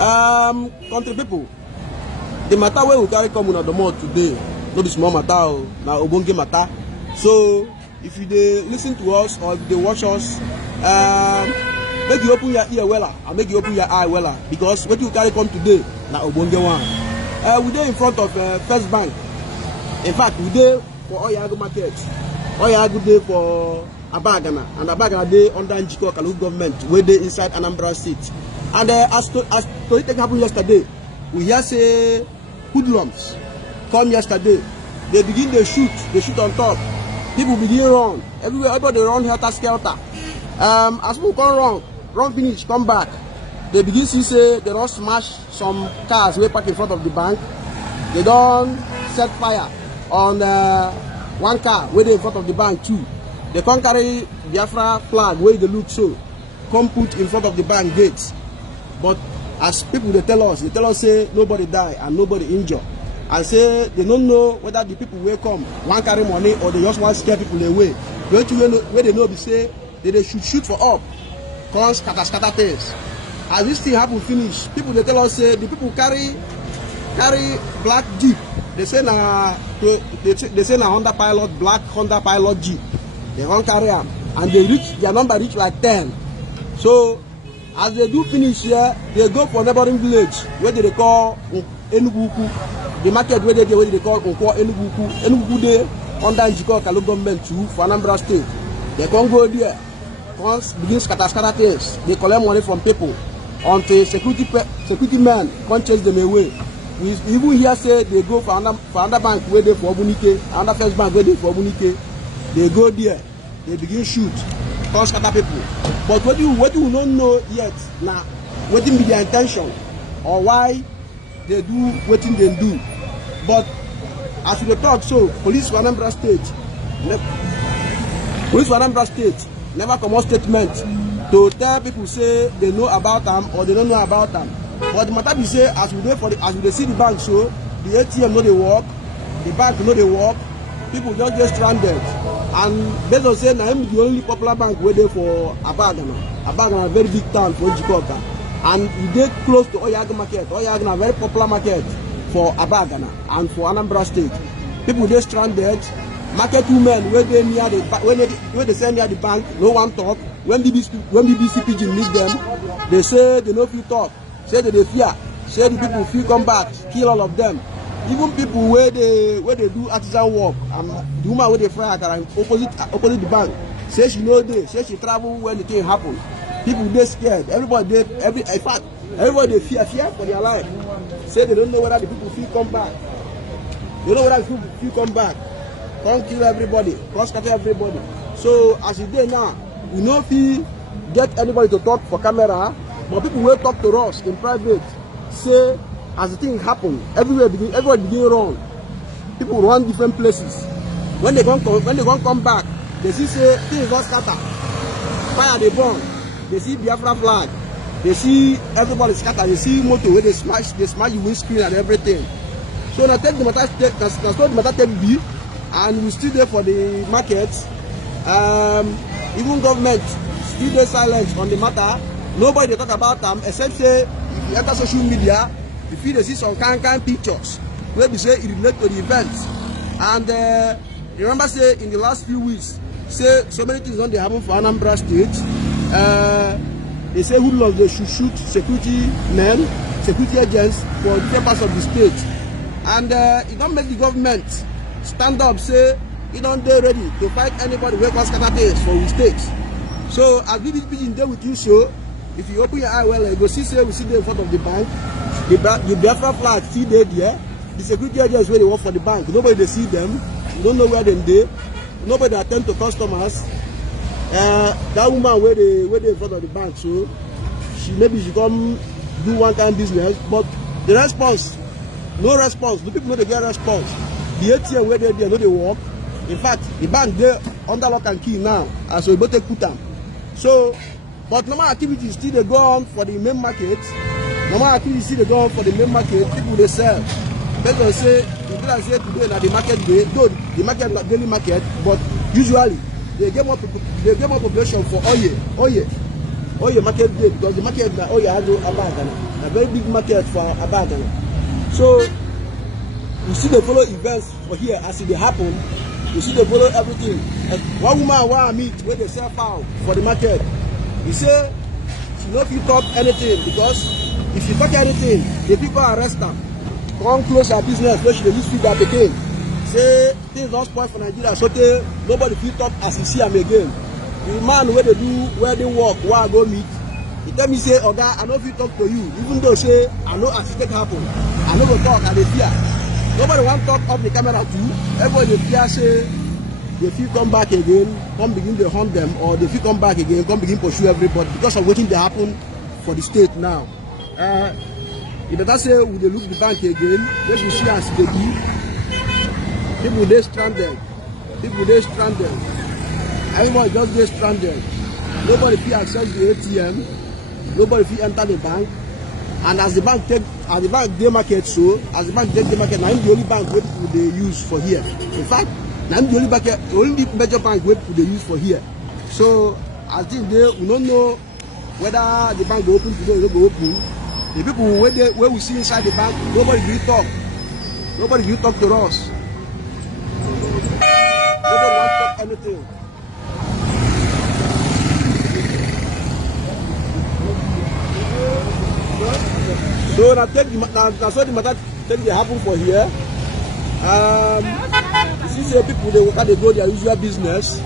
Country people, the matter where we carry come on the mall today, no be small matter, na ogbonge matter. So if you listen to us or if they watch us, make you open your ear wella and make you open your eye wella, because what you carry come today na ogbonge one. We dey in front of First Bank. In fact, we dey for Oyago Market. Oyago dey for Abagana, and Abagana dey under Njiko Kalu government, where they inside Anambra State. And as to it happened yesterday, we hear say hoodlums come yesterday. They begin to shoot on top. People begin run everywhere. Everybody run helter skelter. As people come run finish, come back. They begin to say they don't smash some cars way parked in front of the bank. They don't set fire on one car where they in front of the bank too. They can't carry Biafra flag where they look so. Come put in front of the bank gates. But as people they tell us say nobody die and nobody injured. And say they don't know whether the people will come one carry money or they just want to scare people away. Where they know they say they should shoot for up, cause scatter things. As this thing happen finish, people they tell us say the people carry black Jeep. They say na Honda Pilot, black Honda Pilot Jeep. They won't carry them, and their number reach like 10. So as they do finish here, they go for neighboring village where they call Enuguku. The market where they call Enuguku. Enuguku they under Njiko Kalu government too for Anambra State. They can't go there. Once begin scatter things, they collect money from people until security men can't chase them away. We even here say they go for another bank where they for Obunike, another First Bank where they for Obunike. They go there, they begin shoot, can't scatter people. But what you don't know yet now, what be their intention or why they do what they do. But as we talk, so police for Anambra State never come out statement to tell people say they know about them or they don't know about them. But the matter be say as we see the bank so the ATM no they work, the bank no they work, people just get stranded. And based on saying I'm the only popular bank where they for Abagana. Abagana a very big town for Njikoka. And we get close to Oyago Market. Oyago a very popular market for Abagana and for Anambra State. People they stranded. Market women where they near the where they send near the bank, no one talk. When BBC Pidgin meet them, they say they no feel talk. Say that they fear. Say the people feel come back, kill all of them. Even people where they do artisan work, the woman where they fry at opposite the bank, say she know they, say she travel when the thing happen. People they scared. Everybody they fear for their life. Say they don't know whether the people feel come back. They don't know whether the people feel come back. Can't kill everybody, can't scatter everybody. So as it is now, we know if we get anybody to talk for camera, but people will talk to us in private. Say as the thing happen, everybody begin run. People run different places. When they gonna come back, they see say things don't scatter. Fire they burn. They see Biafra flag. They see everybody scatter. They see motor where they smash the windscreen and everything. So now take the matter take B, and we still there for the market. Even government still there silent on the matter. Nobody talk about them except say if you enter social media, you feel they see some kind pictures where we say it relate to the events. And remember say in the last few weeks, say so many things don't they happen for Anambra State. They say hoodlums they should shoot security men, security agents for different parts of the state. And it don't make the government stand up, say it don't they ready to fight anybody who can scatter things for mistakes. So as we begin there with you, so if you open your eye well, you go see say we see there in front of the bank. The Biafra flag see there. The security agents where they work for the bank. Nobody they see them. You don't know where they dey. Nobody attend to customers. That woman where they in front of the bank, so she come do one kind of business, but the response, no response. The people know they get response. The ATM where they know they work. In fact, the bank they under lock and key now, as we both put them. So, but normal activities still they go on for the main market. Normal activities still they go on for the main market. People they sell. Better say, if say today na the market day, though the market not daily market, but usually they get more population for Oye market day because the market na Oye has no Abagana. a very big market for Abadan. So you see the follow events for here as they happen. You see they follow everything. One woman I meet where they sell fowl for the market. He say she no fit talk anything because if she talk anything, the people arrest her. Come close her business where she dey use feed her pikin. Say things don't spoil for Nigeria, so nobody fit talk as you see him again. The man where they do wedding work, where I go meet, he tell me say, Oga, I no fit talk to you, even though say I know as it take happen. I no go talk, I dey fear. Nobody want to talk off the camera too. Everybody fear say they feel come back again, come begin to hunt them, or they feel come back again, come begin pursue everybody because of waiting to happen for the state now. You better say we dey look the bank again. Let me see as they do. People they stranded. People they stranded. Everybody just get stranded. Nobody fit access the ATM. Nobody fit enter the bank. And as the bank take, as the bank dey market so, as the bank take the market, now the only bank wey people dey use for here. In fact, now the only major bank wey people dey use for here. So as things dey, we don't know whether the bank go open today or no go open. The people where we see inside the bank, nobody will talk. Nobody will talk to us. Nobody wants to talk anything. So now so the matter take the happen for here. You see say people they go their usual business.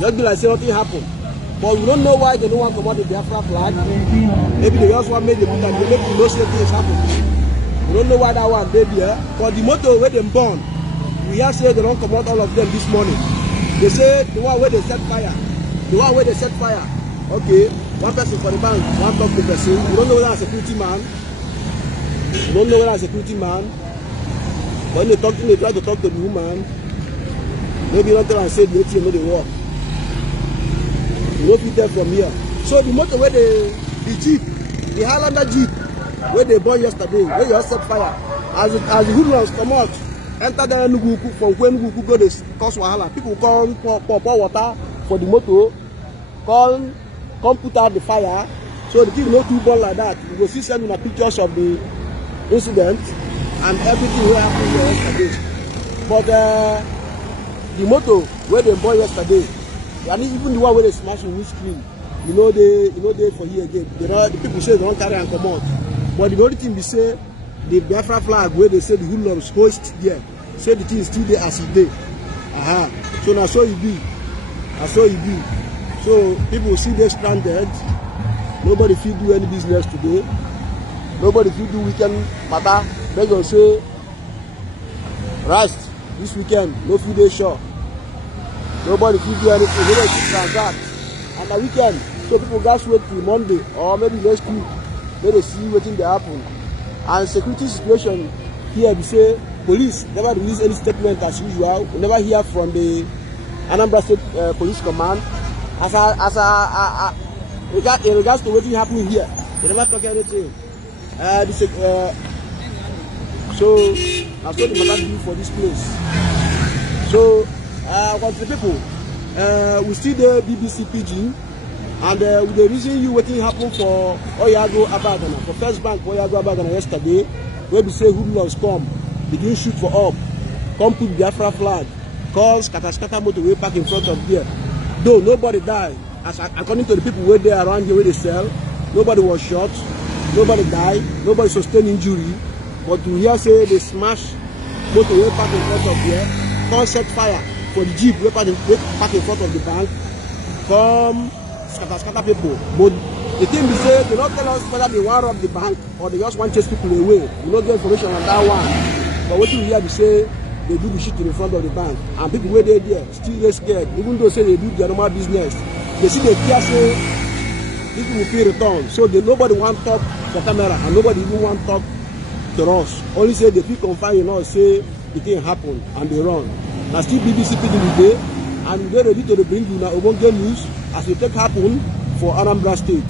Just be like say nothing happen. But we don't know why they don't want to come out the Biafra flag. Maybe they just want to make the put and they make the no say things happen. We don't know why that one they there. But the motor where them born, we hear say they don't come out all of them this morning. They say the one where they set fire. The one where they set fire. Okay, one person for the bank, one talk to the person. We don't know whether it's a security man. We don't know whether it's a security man. When they talk to me, they try to talk to the woman. Maybe not tell and say the ATM no dey work. You don't fit there from here. So the motor where the Jeep, the Highlander Jeep, where they bought yesterday, where you set fire. As the hoodlums come out, enter the Nuguku, from where Nuguku go, they cause wahala. People come pour water for the motor, come put out the fire. So the thing no too burn like that. You will see sending pictures of the incident and everything that happened here yesterday. But the motor where they bought yesterday, and even the one where they smash the windscreen, they for here again. The people say they don't carry and come out. But the only thing we say, the Biafra flag where they say the hoodlums hoist there, say the thing is still there as it did. So now so it be. So it be. So people see they stranded. Nobody feel do any business today. Nobody feel do weekend matter. They gonna say rest this weekend, no food day sure. Nobody feel do anything, nobody feel transact. And the weekend, so people guys wait till Monday or maybe next week. Then they see what thing they happen. And security situation here, we say police never release any statement as usual. We never hear from the Anambra State Police Command. In regards to what is happening here, they never talk anything. So that's what the matter do for this place. So country people, we see the BBC Pidgin, and with the reason you waiting happen for Oyago Abagana, for First Bank Oyago Abagana yesterday, where we say hoodlums come, begin shoot for up, come put Biafra flag, cause Kataskata motorway park in front of there. Though nobody died, as according to the people where they around here where they sell, nobody was shot, nobody died, nobody sustained injury. But we hear say they smash motorway park in front of there, come set fire for the Jeep where park in front of the bank, come scatter people. But the thing we say, they don't tell us whether they want to rob the bank or they just want to chase people away. We don't get information on that one. But what we hear, we say they do the shit in the front of the bank, and people where they there still they scared, even though say they do their normal business. They see the fear say people will pay return. So nobody want to talk for camera, and nobody even want to talk to us. Only say they feel confined, say the thing happened and they run. Now still BBC people today, and they're ready to bring you now Obonge news as it take happen for Anambra State.